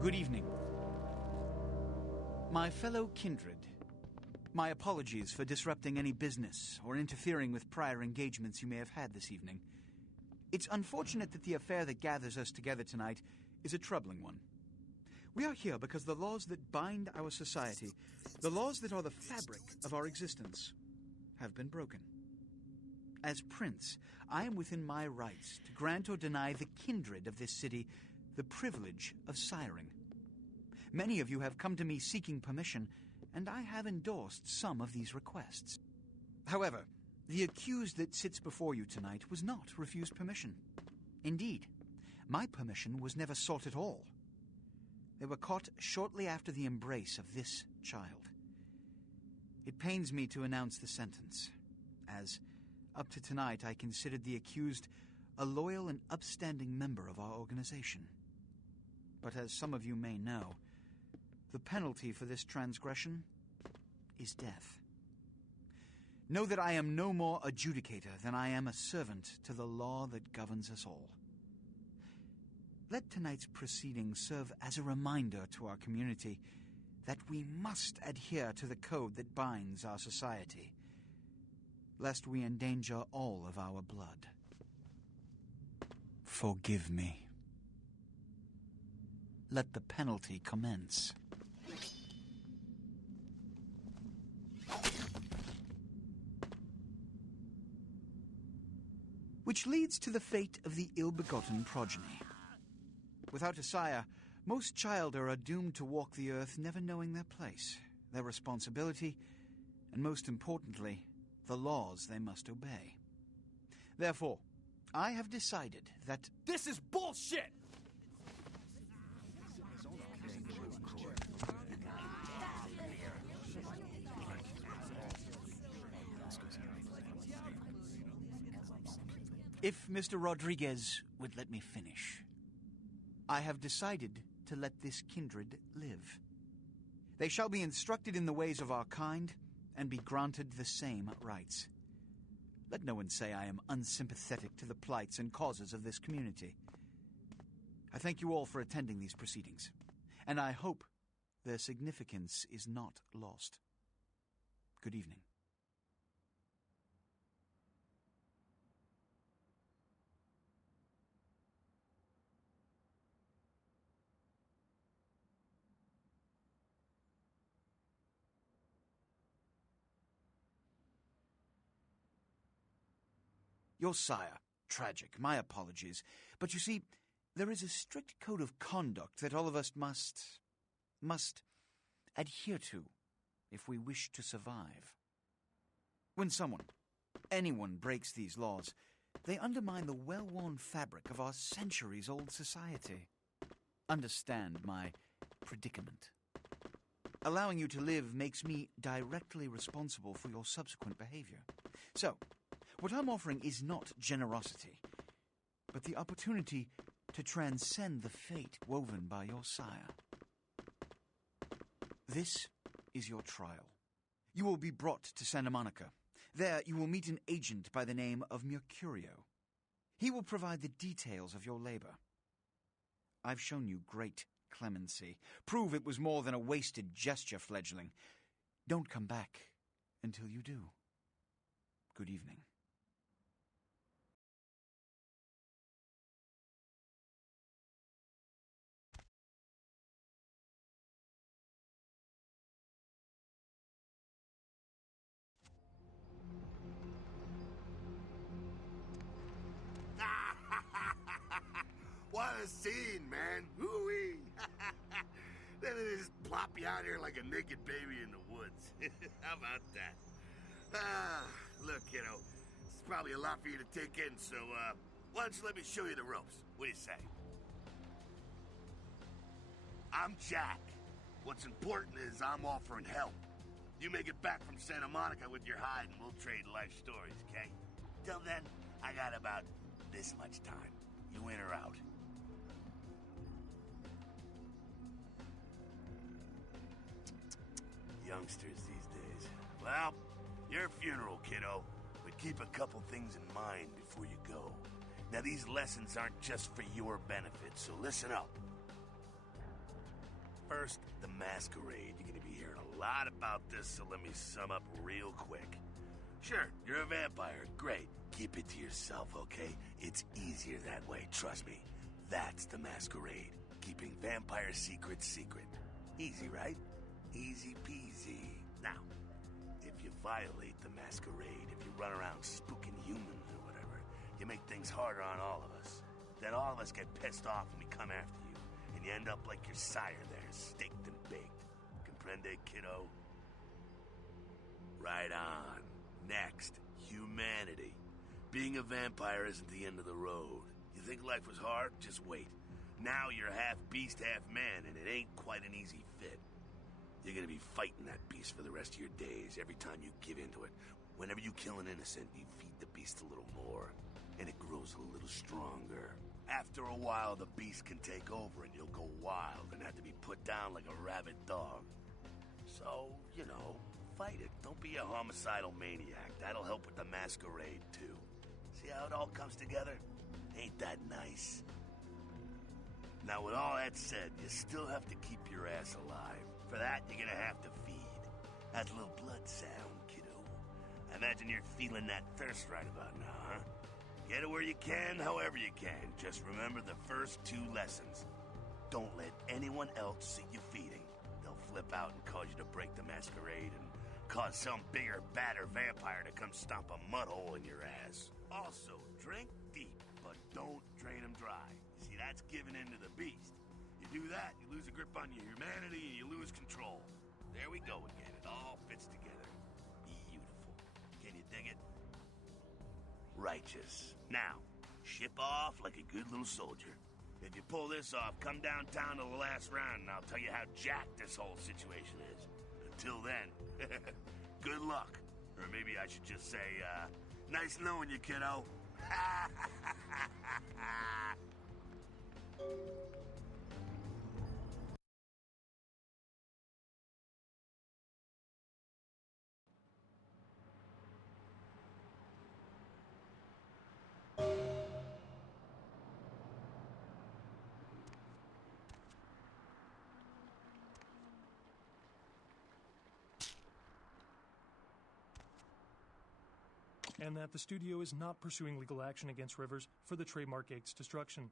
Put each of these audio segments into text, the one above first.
Good evening. My fellow kindred, my apologies for disrupting any business or interfering with prior engagements you may have had this evening. It's unfortunate that the affair that gathers us together tonight is a troubling one. We are here because the laws that bind our society, the laws that are the fabric of our existence, have been broken. As prince, I am within my rights to grant or deny the kindred of this city the privilege of siring. Many of you have come to me seeking permission, and I have endorsed some of these requests. However, the accused that sits before you tonight was not refused permission. Indeed, my permission was never sought at all. They were caught shortly after the embrace of this child. It pains me to announce the sentence, as up to tonight I considered the accused a loyal and upstanding member of our organization. But as some of you may know, the penalty for this transgression is death. Know that I am no more adjudicator than I am a servant to the law that governs us all. Let tonight's proceedings serve as a reminder to our community that we must adhere to the code that binds our society, lest we endanger all of our blood. Forgive me. Let the penalty commence. Which leads to the fate of the ill-begotten progeny. Without a sire, most childer are doomed to walk the earth never knowing their place, their responsibility, and most importantly, the laws they must obey. Therefore, I have decided that... This is bullshit! If Mr. Rodriguez would let me finish. I have decided to let this kindred live. They shall be instructed in the ways of our kind and be granted the same rights. Let no one say I am unsympathetic to the plights and causes of this community. I thank you all for attending these proceedings, and I hope their significance is not lost. Good evening. Your sire. Tragic. My apologies. But you see, there is a strict code of conduct that all of us must adhere to if we wish to survive. When anyone breaks these laws, they undermine the well-worn fabric of our centuries-old society. Understand my predicament. Allowing you to live makes me directly responsible for your subsequent behavior. So, what I'm offering is not generosity, but the opportunity to transcend the fate woven by your sire. This is your trial. You will be brought to Santa Monica. There you will meet an agent by the name of Mercurio. He will provide the details of your labor. I've shown you great clemency. Prove it was more than a wasted gesture, fledgling. Don't come back until you do. Good evening. What a scene, man. Hoo-wee. Then they just plop you out here like a naked baby in the woods. How about that? Look, kiddo, it's probably a lot for you to take in, so, why don't you let me show you the ropes? What do you say? I'm Jack. What's important is I'm offering help. You make it back from Santa Monica with your hide and we'll trade life stories, okay? Till then, I got about this much time. You in or out? Youngsters these days. Well, your funeral, kiddo. But keep a couple things in mind before you go. Now, these lessons aren't just for your benefit, so listen up. First, the Masquerade. You're gonna be hearing a lot about this, so let me sum up real quick. Sure, you're a vampire. Great. Keep it to yourself, okay? It's easier that way, trust me. That's the Masquerade. Keeping vampire secrets secret. Easy, right? Easy peasy. Now, if you violate the Masquerade, if you run around spooking humans or whatever, you make things harder on all of us. Then all of us get pissed off and we come after you. And you end up like your sire there, staked and baked. Comprende, kiddo? Right on. Next, humanity. Being a vampire isn't the end of the road. You think life was hard? Just wait. Now you're half beast, half man, and it ain't quite an easy fit. You're gonna be fighting that beast for the rest of your days, every time you give into it. Whenever you kill an innocent, you feed the beast a little more, and it grows a little stronger. After a while, the beast can take over, and you'll go wild and have to be put down like a rabid dog. So, you know, fight it. Don't be a homicidal maniac. That'll help with the Masquerade, too. See how it all comes together? Ain't that nice? Now, with all that said, you still have to keep your ass alive. For that, you're gonna have to feed. That's a little blood sound, kiddo. I imagine you're feeling that thirst right about now, huh? Get it where you can, however you can. Just remember the first 2 lessons. Don't let anyone else see you feeding. They'll flip out and cause you to break the Masquerade and cause some bigger, badder vampire to come stomp a mud hole in your ass. Also, drink deep, but don't drain them dry. See, that's giving in to the beast. You do that, you lose a grip on your humanity, and you lose control. There we go again. It all fits together. Beautiful. Can you dig it? Righteous. Now, ship off like a good little soldier. If you pull this off, come downtown to the last round, and I'll tell you how jacked this whole situation is. Until then, good luck. Or maybe I should just say, nice knowing you, kiddo. And that the studio is not pursuing legal action against Rivers for the trademark Gate's destruction.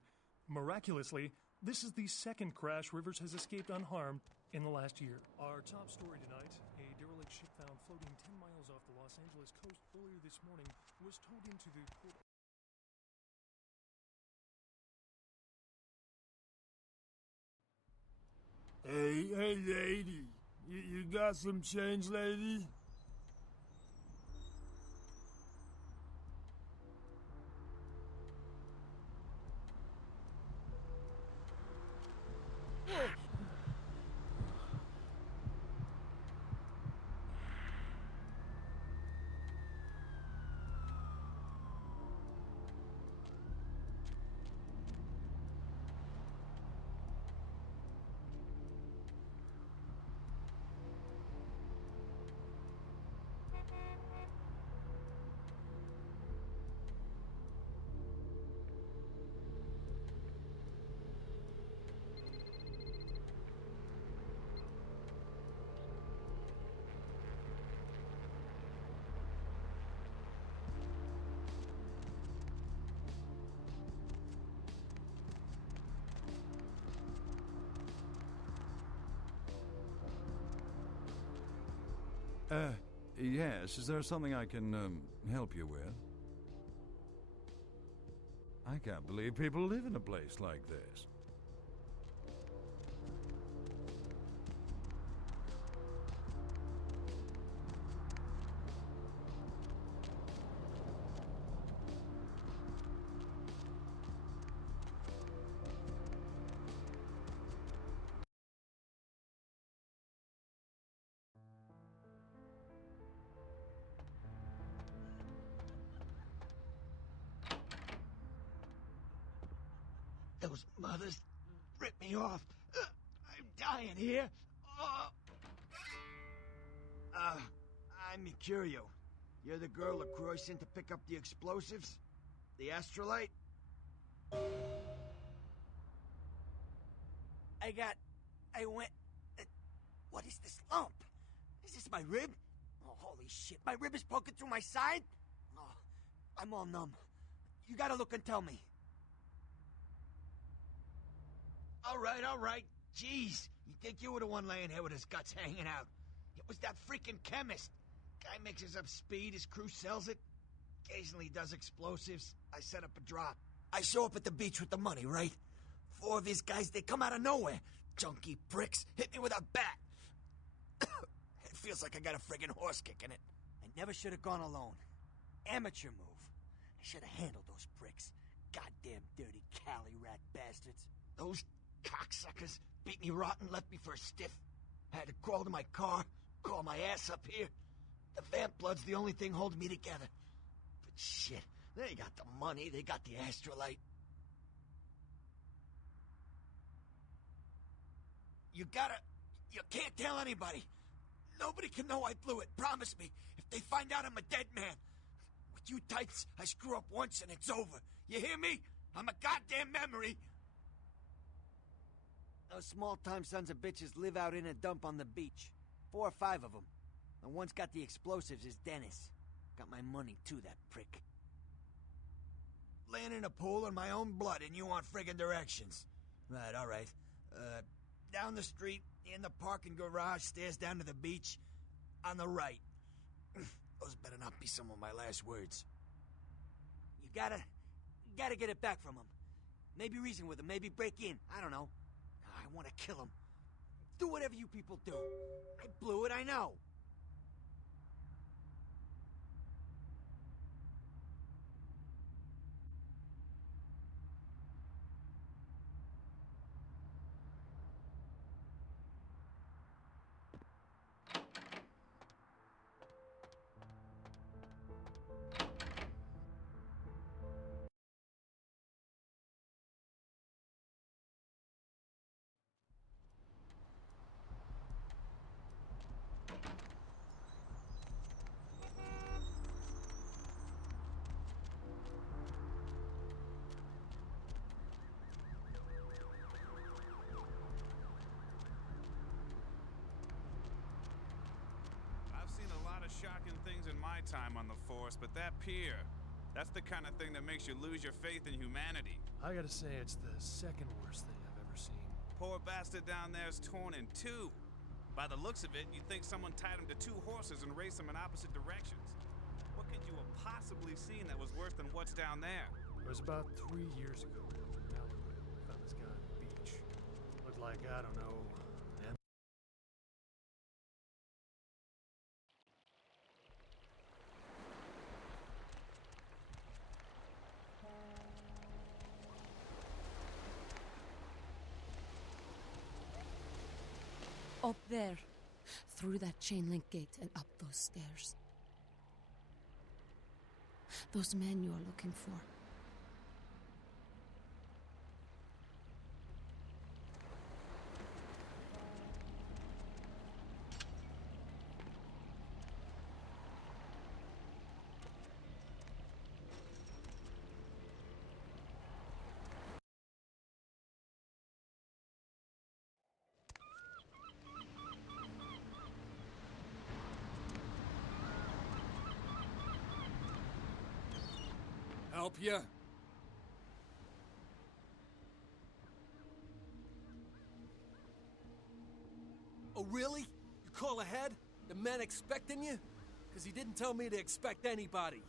Miraculously, this is the second crash Rivers has escaped unharmed in the last year. Our top story tonight, a derelict ship found floating 10 miles off the Los Angeles coast earlier this morning was towed into the port. Hey, lady. You got some change, lady? Yes. Is there something I can, help you with? I can't believe people live in a place like this. Those mothers ripped me off. I'm dying here. I'm Mercurio. You're the girl LaCroix sent to pick up the explosives? The astrolite? I went What is this lump? Is this my rib? Oh, holy shit, my rib is poking through my side? Oh, I'm all numb. You gotta look and tell me. All right. Jeez, you think you were the one laying here with his guts hanging out. It was that freaking chemist. Guy mixes up speed, his crew sells it. Occasionally does explosives. I set up a drop. I show up at the beach with the money, right? 4 of his guys, they come out of nowhere. Junky pricks hit me with a bat. It feels like I got a friggin' horse kick in it. I never should have gone alone. Amateur move. I should have handled those pricks. Goddamn dirty Cali rat bastards. Those cocksuckers beat me rotten, left me for a stiff. Had to crawl to my car, crawl my ass up here. The vamp blood's the only thing holding me together. But shit, they got the money, they got the astrolite. You can't tell anybody. Nobody can know I blew it, promise me. If they find out I'm a dead man. With you types, I screw up once and it's over. You hear me? I'm a goddamn memory. Those small-time sons of bitches live out in a dump on the beach. 4 or 5 of them. The one's got the explosives is Dennis. Got my money too, that prick. Laying in a pool in my own blood and you want friggin' directions. Right, all right. Down the street, in the parking garage, stairs down to the beach, on the right. Those better not be some of my last words. You gotta get it back from him. Maybe reason with him, maybe break in, I don't know. I want to kill him. Do whatever you people do. I blew it, I know. Shocking things in my time on the force, but that pier, that's the kind of thing that makes you lose your faith in humanity. I gotta say, it's the second worst thing I've ever seen. Poor bastard down there's torn in 2. By the looks of it, you'd think someone tied him to 2 horses and raced them in opposite directions. What could you have possibly seen that was worse than what's down there? It was about 3 years ago. We found this guy on the beach. Looked like, I don't know, Up there, through that chain link gate and up those stairs. Those men you are looking for. Help ya? Oh, really? You call ahead? The men expecting you? Because he didn't tell me to expect anybody.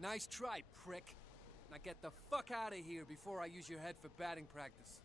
Nice try, prick. Now get the fuck out of here before I use your head for batting practice.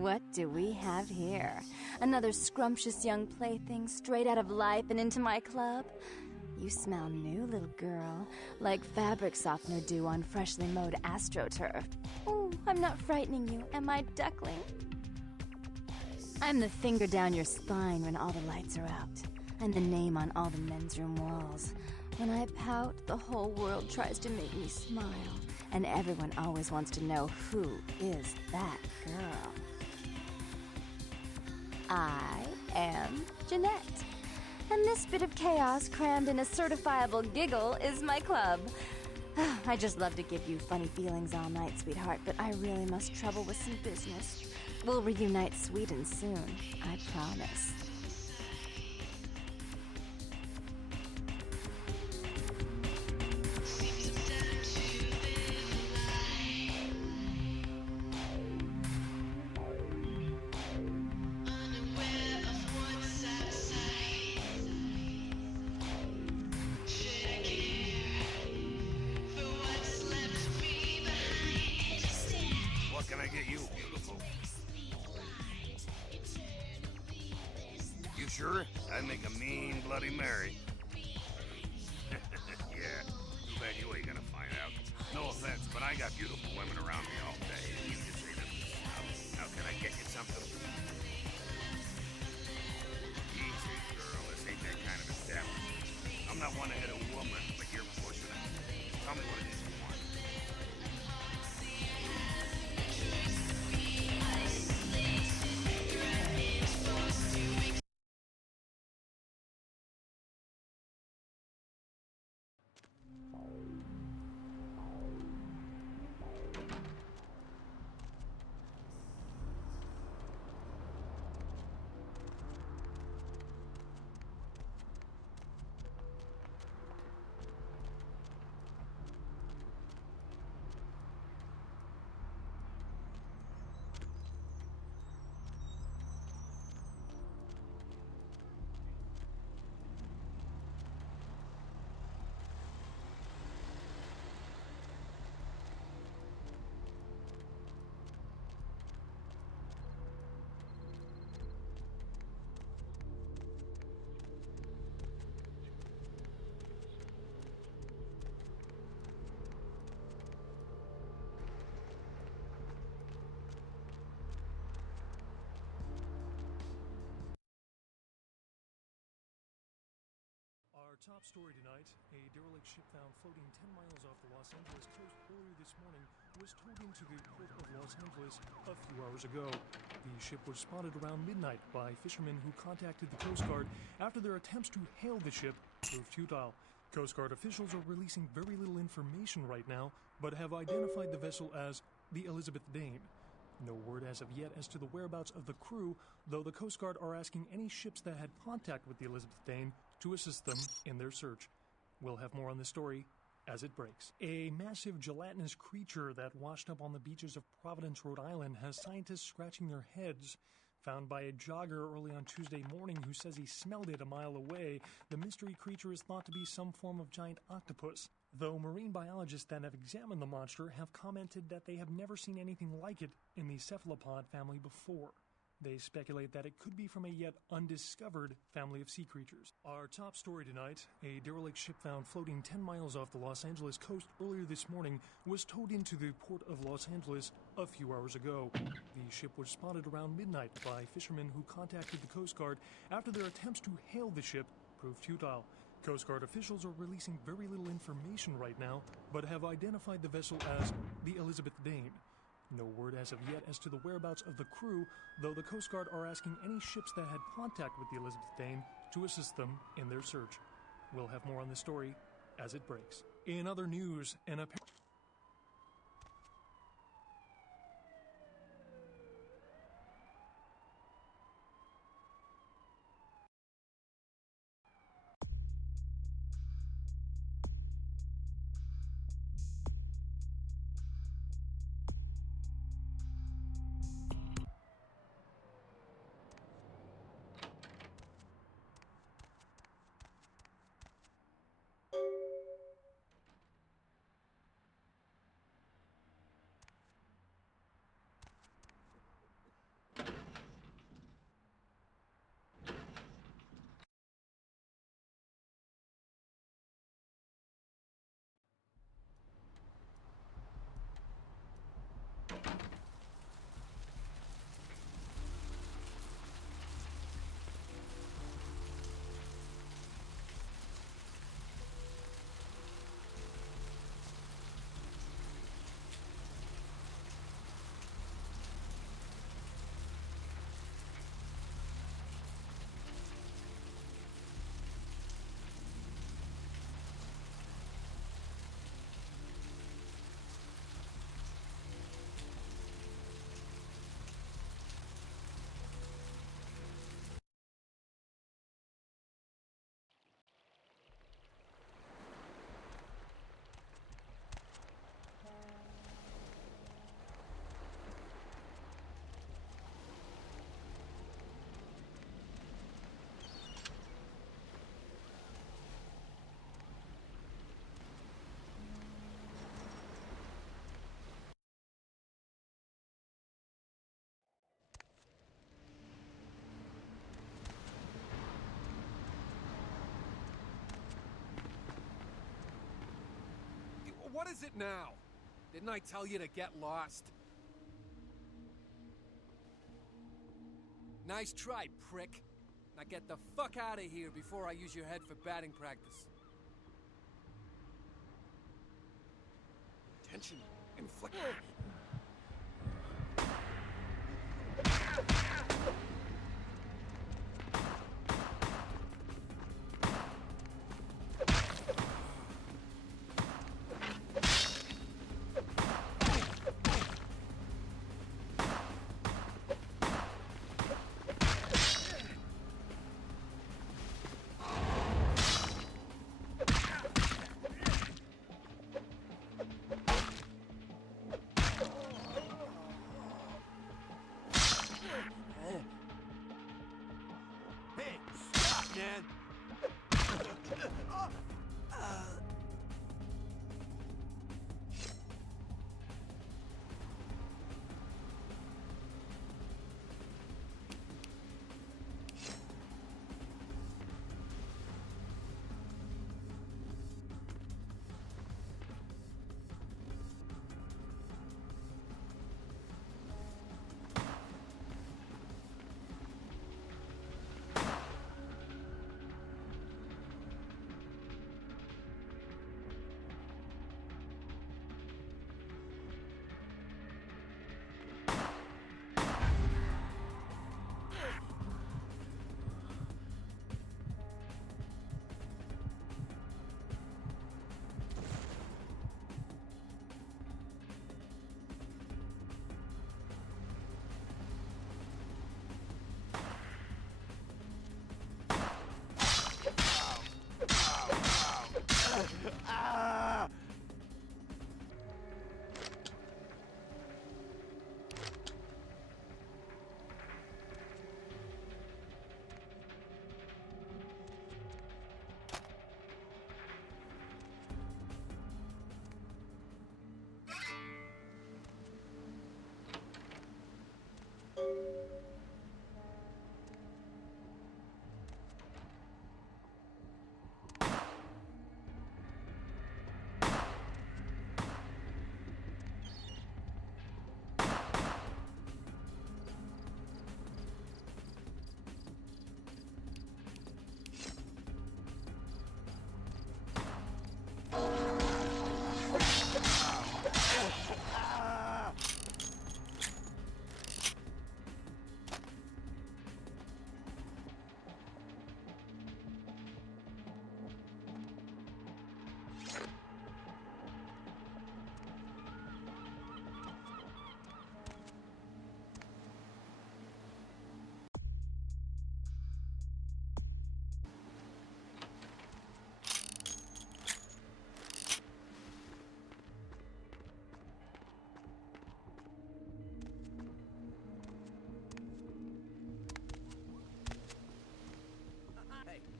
What do we have here? Another scrumptious young plaything straight out of life and into my club? You smell new, little girl, like fabric softener dew on freshly mowed AstroTurf. Oh, I'm not frightening you, am I, duckling? I'm the finger down your spine when all the lights are out, and the name on all the men's room walls. When I pout, the whole world tries to make me smile, and everyone always wants to know who is that girl. I am Jeanette. And this bit of chaos crammed in a certifiable giggle is my club. I just love to give you funny feelings all night, sweetheart, but I really must trouble with some business. We'll reunite sweet and soon, I promise. What can I get you, beautiful? You sure? I'd make a mean Bloody Mary. Yeah, too bad you ain't gonna find out. No offense, but I got beautiful women around me all day. You just ain't up to snuff. Now can I get you something? Easy, girl. This ain't that kind of establishment. I'm not one to hit a woman, but you're pushing it. Tell me what it is you want. Our top story tonight, a derelict ship found floating 10 miles off the Los Angeles coast earlier this morning was towed into the port of Los Angeles a few hours ago. The ship was spotted around midnight by fishermen who contacted the Coast Guard after their attempts to hail the ship proved futile. Coast Guard officials are releasing very little information right now, but have identified the vessel as the Elizabeth Dane. No word as of yet as to the whereabouts of the crew, though the Coast Guard are asking any ships that had contact with the Elizabeth Dane to assist them in their search. We'll have more on this story as it breaks. A massive gelatinous creature that washed up on the beaches of Providence, Rhode Island, has scientists scratching their heads. Found by a jogger early on Tuesday morning who says he smelled it a mile away, the mystery creature is thought to be some form of giant octopus, though marine biologists that have examined the monster have commented that they have never seen anything like it in the cephalopod family before. They speculate that it could be from a yet undiscovered family of sea creatures. Our top story tonight, a derelict ship found floating 10 miles off the Los Angeles coast earlier this morning was towed into the port of Los Angeles a few hours ago. The ship was spotted around midnight by fishermen who contacted the Coast Guard after their attempts to hail the ship proved futile. Coast Guard officials are releasing very little information right now, but have identified the vessel as the Elizabeth Dane. No word as of yet as to the whereabouts of the crew, though the Coast Guard are asking any ships that had contact with the Elizabeth Dane to assist them in their search. We'll have more on this story as it breaks. In other news, an apparent what is it now? Didn't I tell you to get lost? Nice try, prick. Now get the fuck out of here before I use your head for batting practice. Tension inflicted. Man.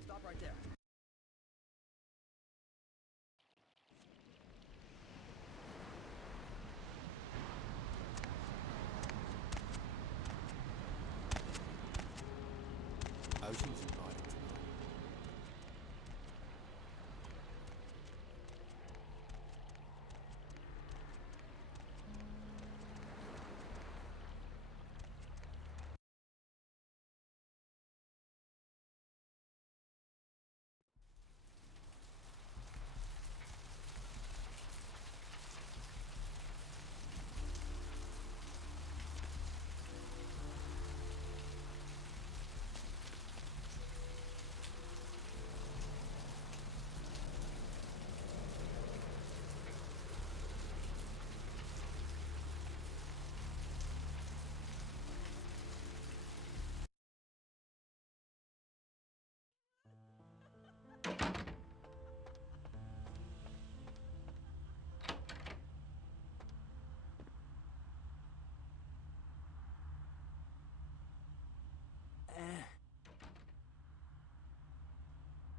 Stop right there. Ocean's invited tonight.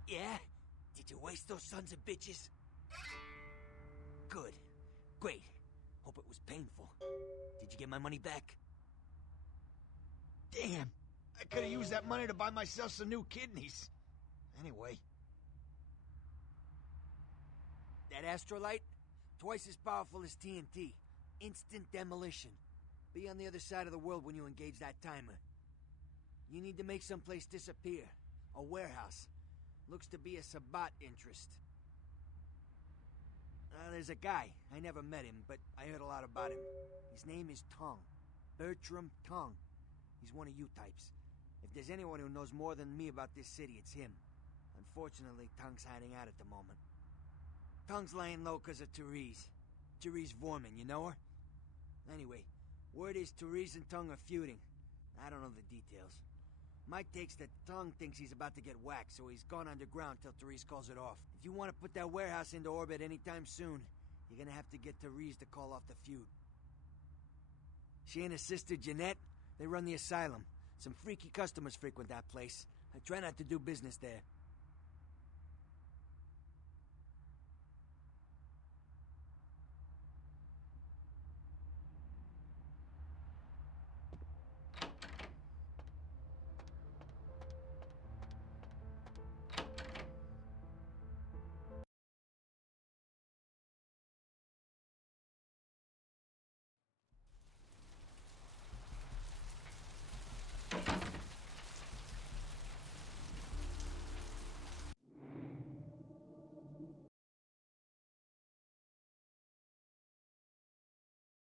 Yeah? Did you waste those sons of bitches? Good. Great. Hope it was painful. Did you get my money back? Damn! I could have used that money to buy myself some new kidneys. Anyway. That astrolight? Twice as powerful as TNT. Instant demolition. Be on the other side of the world when you engage that timer. You need to make someplace disappear. A warehouse. Looks to be a Sabbat interest. There's a guy. I never met him, but I heard a lot about him. His name is Tongue. Bertram Tongue. He's one of you types. If there's anyone who knows more than me about this city, it's him. Unfortunately, Tongue's hiding out at the moment. Tongue's laying low because of Therese. Therese Vorman, you know her? Anyway, word is Therese and Tongue are feuding. I don't know the details. My take's that Tongue thinks he's about to get whacked, so he's gone underground till Therese calls it off. If you want to put that warehouse into orbit anytime soon, you're gonna have to get Therese to call off the feud. She and her sister Jeanette, they run the asylum. Some freaky customers frequent that place. I try not to do business there.